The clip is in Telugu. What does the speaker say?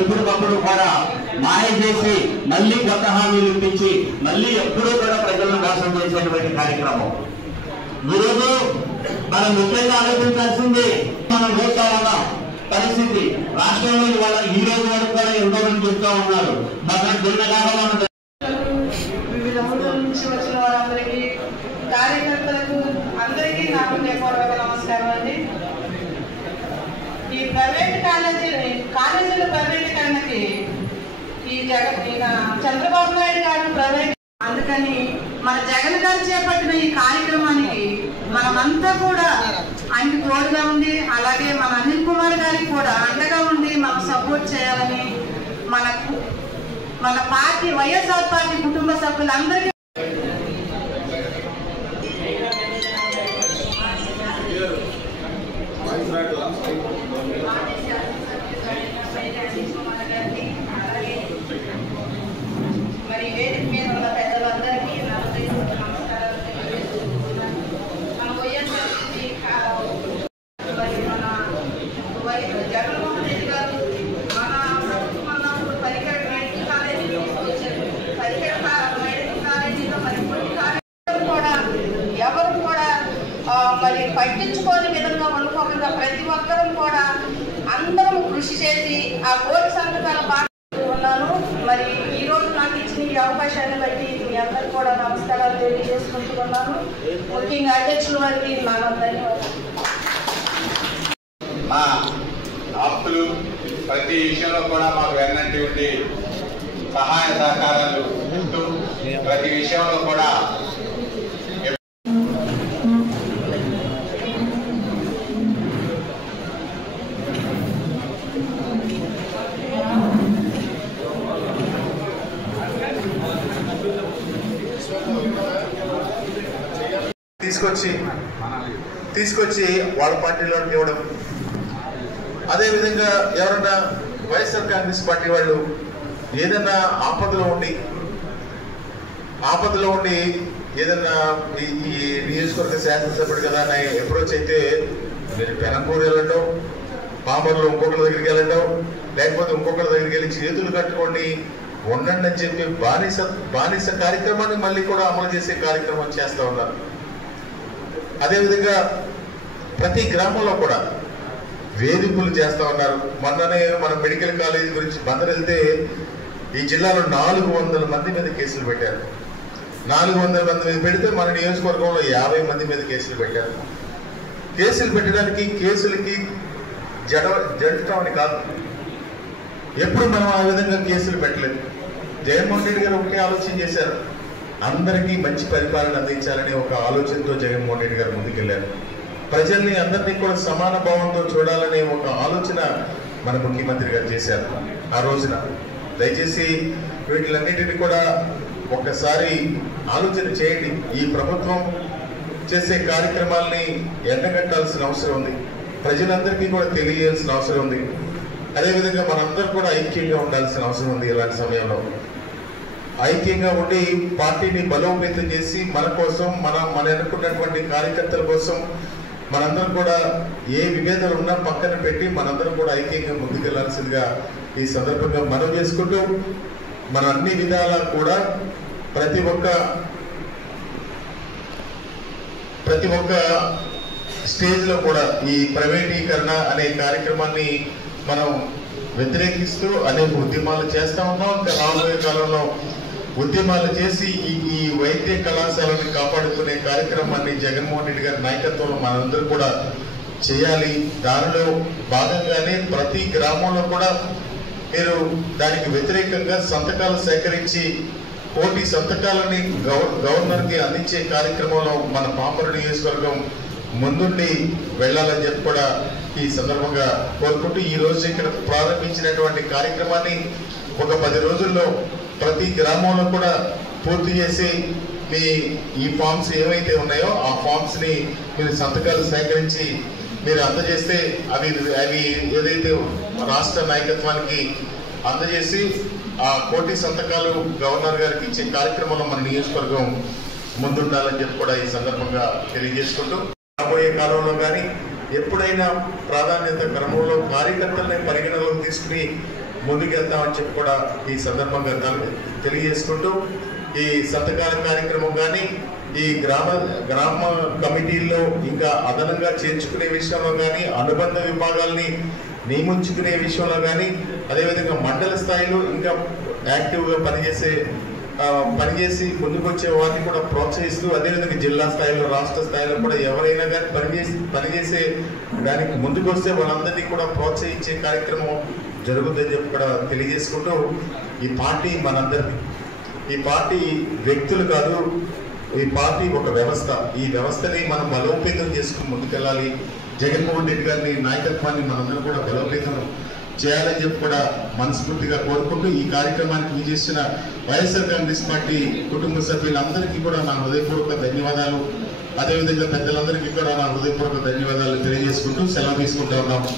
ఎప్పటికప్పుడు కూడా మాయ చేసి మళ్ళీ కొత్త హామీలు ఇప్పించి మళ్ళీ ఎప్పుడూ కూడా ప్రజలను మోసం చేసేటువంటి కార్యక్రమం. ఈరోజు మనం ముఖ్యంగా ఆలోచించాల్సింది మనం చూస్తా ఉన్నాం పరిస్థితి రాష్ట్రంలో ఇవాళ ఈ రోజు వరకు కూడా ఎంతో మంది చెప్తా ఉన్నారు. వివిధ ఊళ్ళ నుంచి వచ్చిన వారందరికీ కార్యకర్తలకు అందరికీ నాకు హృదయపూర్వక నమస్కారం అండి. ఈ ప్రైవేట్ కాలేజీల ప్రైవేటీకరణకి చంద్రబాబు నాయుడు గారు ప్రైవేట్, అందుకని మన జగన్ గారు చేపట్టిన ఈ కార్యక్రమానికి మనమంతా కూడా ఆయనకి తోడుగా ఉండి, అలాగే మన అనిల్ కుమార్ గారికి కూడా అండగా ఉండి మనం సపోర్ట్ చేయాలని మన పార్టీ వైఎస్ఆర్ పార్టీ కుటుంబ సభ్యులందరికీ మరి వేదిక మీద ఉన్న పెద్దలందరికీ నమస్కారాలు తెలియజేస్తున్నాను. మన వైఎస్ఆర్సీపీ మరి మన జగన్మోహన్ రెడ్డి గారు మన ప్రభుత్వం అన్నప్పుడు పరికర మెడికల్ కాలేజీ తీసుకొచ్చారు. పరికర మెడికల్ కాలేజీలో మరి కొన్ని కాలేజీలు కూడా ఎవరు కూడా మరి పట్టించుకోని విధంగా అనుకోకుండా ప్రతి ఒక్కరూ కూడా అందరం కృషి చేసి ఆ కోటి సంతకాల ఉన్నాను. మరి ఈ రోజు నాకు ఇచ్చిన ఈ అవకాశాన్ని బట్టి మీ అందరికీ కూడా నమస్కారాలు తెలియజేసుకుంటున్నాను. ముఖ్యంగా అధ్యక్షుల వారికి నా ధన్యవాదాలు. మా ఆప్తులు ప్రతి విషయంలో కూడా మాకు వెన్నంటి ఉండి సహాయ సహకారాలు ఇస్తూ ప్రతి విషయంలో కూడా తీసుకొచ్చి వాళ్ళ పార్టీలోకి ఇవ్వడం. అదేవిధంగా ఎవరన్నా వైఎస్ఆర్ కాంగ్రెస్ పార్టీ వాళ్ళు ఏదన్నా ఆపదలో ఉండి ఏదన్నా ఈ నియోజకవర్గ శాసనసభ్యుడు కదా అని అప్రోచ్ అయితే మీరు పెనంపూర్ వెళ్ళడం, పామర్లో ఇంకొకరి దగ్గరికి వెళ్ళడం, లేకపోతే ఇంకొకరి దగ్గరికి వెళ్ళి చేతులు కట్టుకోండి ఉండండి అని చెప్పి బానిస కార్యక్రమాన్ని మళ్ళీ కూడా అమలు చేసే కార్యక్రమం చేస్తూ ఉన్నారు. అదేవిధంగా ప్రతి గ్రామంలో కూడా వేదికలు చేస్తూ ఉన్నారు. మొన్ననే మన మెడికల్ కాలేజీ గురించి బందరు వెళ్తే ఈ జిల్లాలో 400 మంది మీద కేసులు పెట్టారు. 400 మంది మీద పెడితే మన నియోజకవర్గంలో 50 మంది మీద కేసులు పెట్టారు. కేసులు పెట్టడానికి కేసులకి జడటం అని కాదు, ఎప్పుడు మనం ఆ విధంగా కేసులు పెట్టలేదు. జగన్మోహన్ రెడ్డి గారు ఒకటే ఆలోచన చేశారు, అందరికీ మంచి పరిపాలన అందించాలనే ఒక ఆలోచనతో జగన్మోహన్ రెడ్డి గారు ముందుకెళ్లారు. ప్రజల్ని అందరినీ కూడా సమాన భావంతో చూడాలనే ఒక ఆలోచన మన ముఖ్యమంత్రి గారు చేశారు ఆ రోజున. దయచేసి వీటిలన్నిటిని కూడా ఒక్కసారి ఆలోచన చేయండి. ఈ ప్రభుత్వం చేసే కార్యక్రమాల్ని ఎండగట్టాల్సిన అవసరం ఉంది, ప్రజలందరికీ కూడా తెలియజేయాల్సిన అవసరం ఉంది. అదేవిధంగా మనందరూ కూడా ఐక్యంగా ఉండాల్సిన అవసరం ఉంది. ఇలాంటి సమయంలో ఐక్యంగా ఉండి పార్టీని బలోపేతం చేసి మన కోసం మన అనుకున్నటువంటి కార్యకర్తల కోసం మనందరం కూడా ఏ విభేదాలు ఉన్నా పక్కన పెట్టి మనందరం కూడా ఐక్యంగా ముందుకెళ్లాల్సిందిగా ఈ సందర్భంగా మనం చేసుకుంటూ మన అన్ని విధాలా కూడా ప్రతి ఒక్క స్టేజ్లో కూడా ఈ ప్రైవేటీకరణ అనే కార్యక్రమాన్ని మనం వ్యతిరేకిస్తూ అనేక ఉద్యమాలు చేస్తూ ఉన్నాం. ఇంకా రాబోయే కాలంలో ఉద్యమాలు చేసి ఈ వైద్య కళాశాలను కాపాడుకునే కార్యక్రమాన్ని జగన్మోహన్ రెడ్డి గారి నాయకత్వంలో మనందరూ కూడా చేయాలి. దానిలో భాగంగానే ప్రతి గ్రామంలో కూడా మీరు దానికి వ్యతిరేకంగా సంతకాలు సేకరించి కోటి సంతకాలని గవర్నర్కి అందించే కార్యక్రమంలో మన పామరు నియోజకవర్గం ముందుండి వెళ్ళాలని చెప్పి కూడా ఈ సందర్భంగా కోరుకుంటూ ఈ రోజు ఇక్కడ ప్రారంభించినటువంటి కార్యక్రమాన్ని ఒక 10 రోజుల్లో ప్రతి గ్రామంలో కూడా పూర్తి చేసి మీ ఈ ఫామ్స్ ఏవైతే ఉన్నాయో ఆ ఫామ్స్ ని మీరు సంతకాలు సేకరించి మీరు అందజేస్తే అవి ఏదైతే రాష్ట్ర నాయకత్వానికి అందజేసి ఆ కోటి సంతకాలు గవర్నర్ గారికి ఇచ్చే కార్యక్రమంలో మన నియోజకవర్గం ముందుండాలని చెప్పి కూడా ఈ సందర్భంగా తెలియజేసుకుంటూ రాబోయే కాలంలో కానీ ఎప్పుడైనా ప్రాధాన్యత క్రమంలో కార్యకర్తల్ని పరిగణలోకి తీసుకుని ముందుకెళ్తామని చెప్పి కూడా ఈ సందర్భంగా తెలియజేసుకుంటూ ఈ సంతకాల కార్యక్రమం కానీ ఈ గ్రామ కమిటీల్లో ఇంకా అదనంగా చేర్చుకునే విషయంలో కానీ అనుబంధ విభాగాల్ని నియమించుకునే విషయంలో కానీ అదేవిధంగా మండల స్థాయిలో ఇంకా యాక్టివ్గా పనిచేసి ముందుకొచ్చే వారిని కూడా ప్రోత్సహిస్తూ అదేవిధంగా జిల్లా స్థాయిలో రాష్ట్ర స్థాయిలో కూడా ఎవరైనా కానీ పనిచేసే దానికి ముందుకు వస్తే వాళ్ళందరినీ కూడా ప్రోత్సహించే కార్యక్రమం జరుగుతుందని చెప్పి కూడా తెలియజేసుకుంటూ ఈ పార్టీ మనందరిది, ఈ పార్టీ వ్యక్తులు కాదు, ఈ పార్టీ ఒక వ్యవస్థ. ఈ వ్యవస్థని మనం బలోపేతం చేసుకుని ముందుకెళ్ళాలి. జగన్మోహన్ రెడ్డి గారిని నాయకత్వాన్ని మనందరం కూడా బలోపేతం చేయాలని చెప్పి కూడా మనస్ఫూర్తిగా కోరుకుంటూ ఈ కార్యక్రమానికి విజేసిన వైఎస్ఆర్ కాంగ్రెస్ పార్టీ కుటుంబ సభ్యులందరికీ కూడా నా హృదయపూర్వక ధన్యవాదాలు, అదేవిధంగా పెద్దలందరికీ కూడా నా హృదయపూర్వక ధన్యవాదాలు తెలియజేసుకుంటూ సెలవు తీసుకుంటా ఉన్నాము.